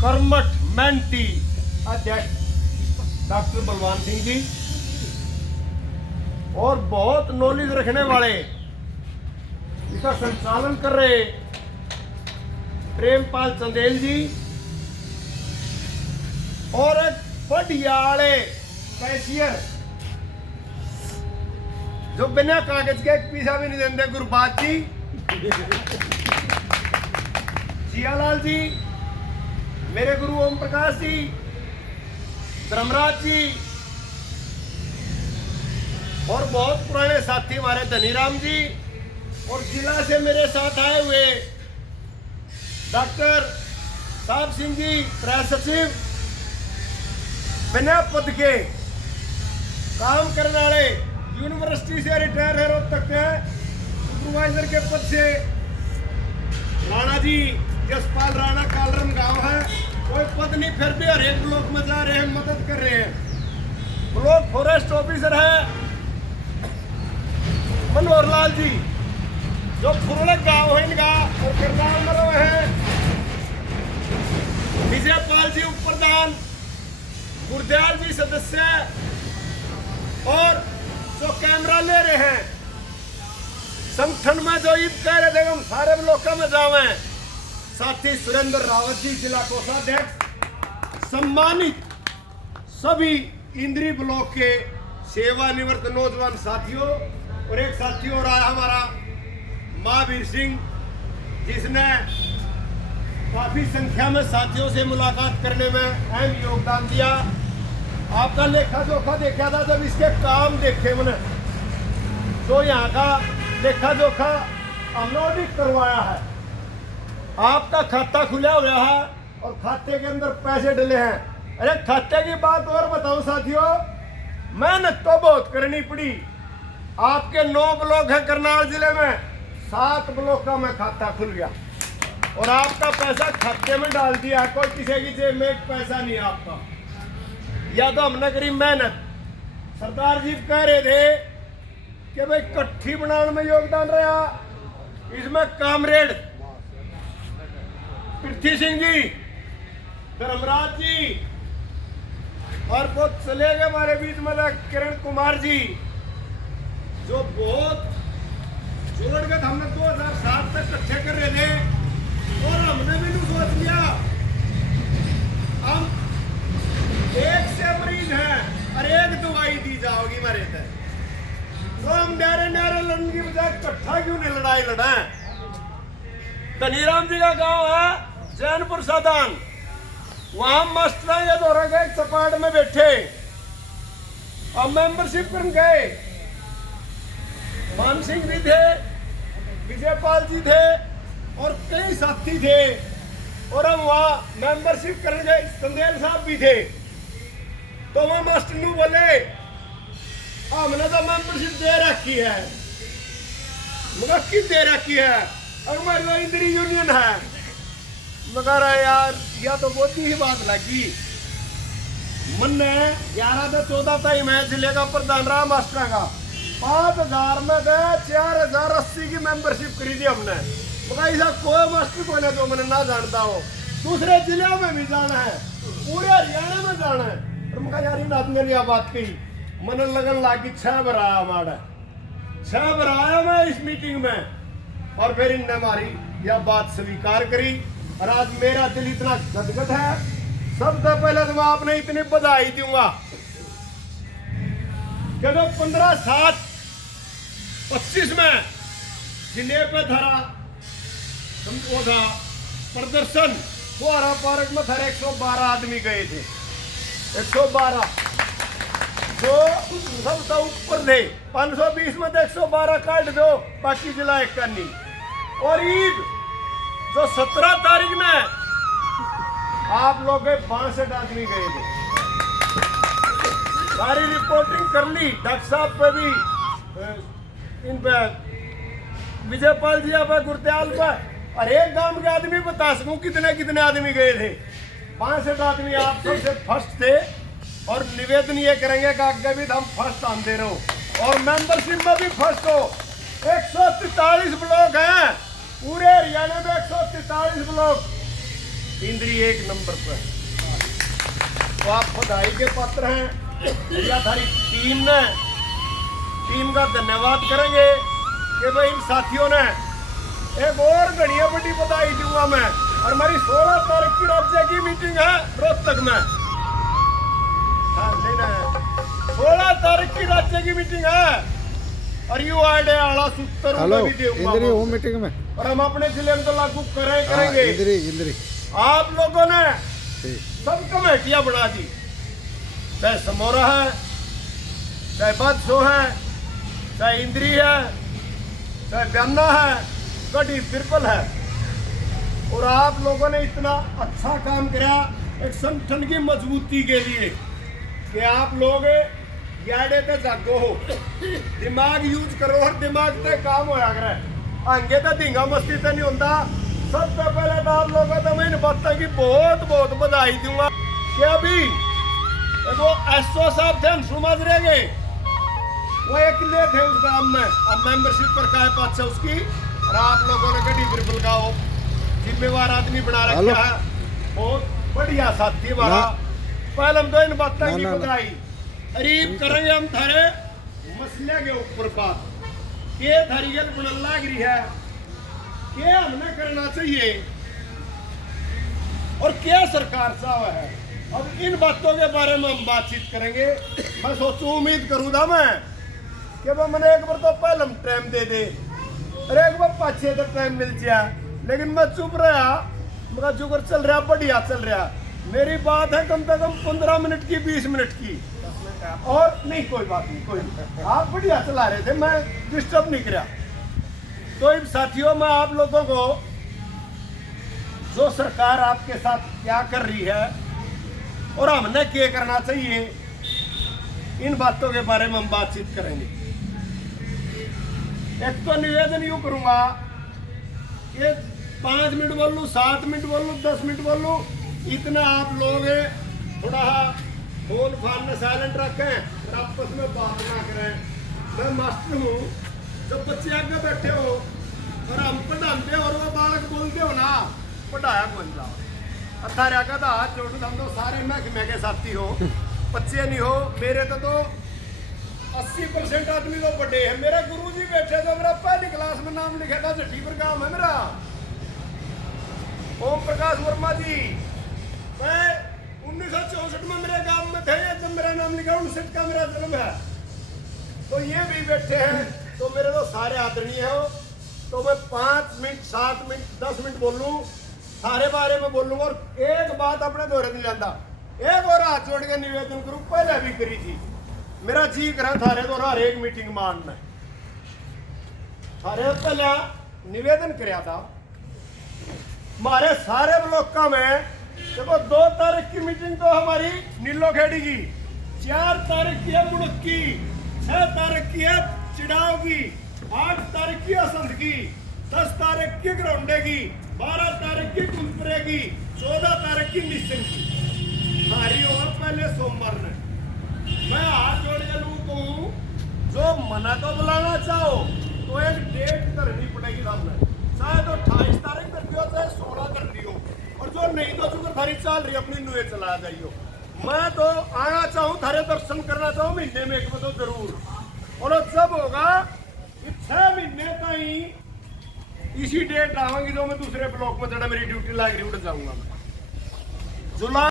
कर्मठ मेंटी अध्यक्ष डॉक्टर बलवान सिंह जी और बहुत नॉलेज रखने वाले इसका संचालन कर रहे प्रेमपाल चंदेल जी और एक बढ़ियाले कैशियर जो बिना कागज के एक पैसा भी नहीं देते गुरबाज जी, जियालाल जी, मेरे गुरु ओम प्रकाश जी, धर्मराज जी और बहुत पुराने साथी हमारे धनीराम जी और जिला से मेरे साथ आए हुए डॉक्टर साहब सिंह जी, प्रेस सचिव, बिना पद के काम करने वाले, यूनिवर्सिटी से रिटायर है रोहतक के सुपरवाइजर के पद से राणा जी, यशपाल राणा, कालरम गांव है, कोई पद नहीं, फिर भी हर एक ब्लॉक में जा रहे हैं, मदद कर रहे हैं। ब्लॉक फॉरेस्ट ऑफिसर है मनोहर लाल जी जो फुरलक गांव है इनका और करनाल में है, विजयपाल जी उप प्रधान, गुरदयाल जी सदस्य और जो कैमरा ले रहे हैं संगठन में जो ईद कह रहे थे हम सारे ब्लॉकों में जावे, साथी सुरेंद्र रावत जी जिला कोषाध्यक्ष, सम्मानित सभी इंद्री ब्लॉक के सेवानिवृत्त नौजवान साथियों और एक साथी और आया हमारा महावीर सिंह जिसने काफी संख्या में साथियों से मुलाकात करने में अहम योगदान दिया। आपका लेखा जोखा देखा था जब इसके काम देखे मैंने तो यहाँ का लेखा जोखा हमने ऑडिट करवाया है। आपका खाता खुला हुआ है और खाते के अंदर पैसे डले हैं। अरे खाते की बात और बताऊं साथियों, मेहनत तो बहुत करनी पड़ी। आपके 9 ब्लॉक है करनाल जिले में, 7 ब्लॉक का में खाता खुल गया और आपका पैसा खाते में डाल दिया। कोई किसी की जेब में एक पैसा नहीं आपका, या तो हमने करी मेहनत। सरदार जी कह रहे थे कि भाई कट्ठी बनाने में योगदान रहा, इसमें कामरेड पृथ्वी सिंह जी, धर्मराज जी और बहुत चले गए हमारे बीच में किरण कुमार जी जो बहुत जोड़ के हमने 2007 तक इकट्ठे कर रहे थे और हमने भी नहीं सोच लिया हम एक से मरीज हैं और एक दवाई दी जाओगी मेरे तक, तो हम नारे नारे लड़ने की बजाय इकट्ठा क्यों नहीं लड़ाई लड़ाए। धनीराम जी का गांव है जैनपुर सादान, वहां मस्त ये दौरा गए चपाट में बैठे और मेंबरशिप करने गए। मान सिंह भी थे, विजयपाल जी थे और कई साथी थे और हम वहां मेंबरशिप करने गए। संदेल साहब भी थे तो वहां मास्टर नू बोले हमने तो मेंबरशिप दे रखी है, मगर किस दे रखी है, हमारी तो इंद्री यूनियन है। मगर यार या तो बहुत ही बात लगी मन ने 11 से 14 तक मैं जिले का प्रधान रहा मास्टर का, 5000 में गए 4080 की मेंबरशिप करी थी हमने। मगर ऐसा कोई मास्टर को नहीं जो मैंने ना जानता हो, दूसरे जिले में भी जाना है, पूरे हरियाणा में जाना है। और मगर यार इन आदमी ने यह बात कही, मन लगन लागी 6 बार आया हमारा, 6 बार आया मैं इस मीटिंग में और फिर इनने हमारी यह बात स्वीकार करी और आज मेरा दिल इतना गदगद है। सबसे पहले तो मैं आपने इतनी बधाई दूंगा कि जो 15/7/25 में जिले पे धरा वो था प्रदर्शन, फुहारा पार्क में धरे 112 आदमी गए थे, 112 जो सबसे ऊपर थे। 520 में 112 काट दो, बाकी जिला एक का नहीं। और ईद जो 17 तारीख में आप लोग 62 आदमी गए थे, सारी रिपोर्टिंग कर ली डॉक्टर साहब पे भी, इन पे विजयपाल जी पे, गुरदयाल पे, और एक गांव के आदमी बता सकूं कितने कितने आदमी गए थे। 62 आदमी आप सबसे फर्स्ट थे और निवेदन ये करेंगे कि आगे भी हम फर्स्ट आते रहो और मेंबरशिप में भी फर्स्ट हो। 143 ब्लॉक हैं पूरे हरियाणा में, 143 ब्लॉक इंद्री 1 नंबर पर है। तो आप बधाई के पात्र हैं। या थारी टीम का धन्यवाद करेंगे कि भाई इन साथियों ने एक और घड़िया बड़ी बधाई दूंगा मैं। और हमारी 16 तारीख की राज्य की मीटिंग है रोहतक में। हाँ, 16 तारीख की राज्य की मीटिंग है और यू आड़े आला सूत्र भी इंद्री हो मीटिंग में और हम अपने जिले में तो लागू करेंगे। इंद्री आप लोगों ने सब कमेटियां बना दी, चाहे समोरा है, चाहे बादशो है, चाहे इंद्री है, चाहे ब्याना है, कड़ी बिरपल है। और आप लोगों ने इतना अच्छा काम किया एक संगठन की मजबूती के लिए कि आप लोग याडे ते जागो हो, दिमाग यूज करो और दिमाग ते काम होया करे। आगे तो धींगा मस्ती तो नहीं होता। सबसे पहले तो आप लोगों को मैं इन बातों की बहुत बहुत बधाई दूंगा कि अभी वो एसओ साहब थे सुमाज रह गए, वो अकेले थे उस गांव में। अब मेंबरशिप पर काय पाचा उसकी, और आप लोगों ने गड्डी बिरबल का वो जिम्मेवार आदमी बना रखा है। बहुत बढ़िया साथी हमारा। पहले हम तो इन बातों की बधाई करीब करेंगे हम थारे मसले के ऊपर बात के थारी गल बुन लाग रही है, क्या हमने करना चाहिए और क्या सरकार चाह है। अब इन बातों के बारे में हम बातचीत करेंगे। मैं सोचूं, उम्मीद करूँ था मैं कि वो मैंने एक बार तो पहले हम टाइम दे दे और एक बार 5-6 तो टाइम मिल जाए, लेकिन मैं चुप रहा। मेरा जुगर चल रहा, बढ़िया चल रहा। मेरी बात है कम से कम 15 मिनट की, 20 मिनट की, और नहीं कोई बात नहीं, कोई नहीं। आप बढ़िया चला रहे थे, मैं डिस्टर्ब नहीं किया। तो इन साथियों में आप लोगों को जो सरकार आपके साथ क्या कर रही है और हमने क्या करना चाहिए, इन बातों के बारे में हम बातचीत करेंगे। एक तो निवेदन यूं करूंगा कि 5 मिनट बोल लूँ, 7 मिनट बोल लूँ, 10 मिनट बोल लूँ, इतना आप लोग थोड़ा फोन फान में साइलेंट रखें और आपस में बात ना करें। मैं मास्टर हूँ, जब बच्चे आगे बैठे हो और हम पढ़ाते और वो बालक बोलते हो ना, पढ़ाया बन जाओ। अठारह का हाथ जोड़, हम तो सारे महकमे के साथी हो, बच्चे नहीं हो। मेरे तो 80% आदमी तो बड़े हैं। मेरे गुरु जी बैठे तो मेरा पहली क्लास में नाम लिखा था, जट्टी पर काम है मेरा, ओम प्रकाश वर्मा जी। मैं 1964 में मेरे गांव में थे जब मेरा नाम लिखा, 59 का मेरा जन्म है। तो ये भी बैठे हैं, तो मेरे तो सारे आदरणीय हो। तो मैं 5 मिनट, 7 मिनट, 10 मिनट बोलूं, सारे बारे में बोलूं और एक बात अपने दोहरे नहीं जाता। एक और हाथ जोड़ के निवेदन करूं, पहले भी करी थी। मेरा जी करा थारे तो हर एक मीटिंग मानना, थारे पहले निवेदन कराया था। हमारे सारे ब्लॉक में देखो 2 तारीख की मीटिंग तो हमारी नीलो खेड़ी की, 4 तारीख की है मुड़क की, 6 तारीख की है चिड़ाव की, 8 तारीख की असंध की, 10 तारीख की ग्राउंडे की, 12 तारीख की कुंपरे की, 14 तारीख की निश्चित की। हमारी और पहले सोमवार ने मैं हाथ जोड़ के लोगों को जो मना तो बुलाना चाहो तो एक डेट करनी पड़ेगी सामने, चाहे तो 28 तारीख कर दियो, चाहे 16 कर दियो, और जो नहीं तो शुक्र थारी चल रही अपनी नुए चला जाइयो। मैं तो आना चाहूँ, थारे दर्शन करना चाहूँ महीने में एक बार तो जरूर। और जब होगा 6 महीने ताई इसी डेट आवांगी जो मैं दूसरे ब्लॉक में जरा मेरी ड्यूटी लग रही उठ जाऊंगा मैं जुलाई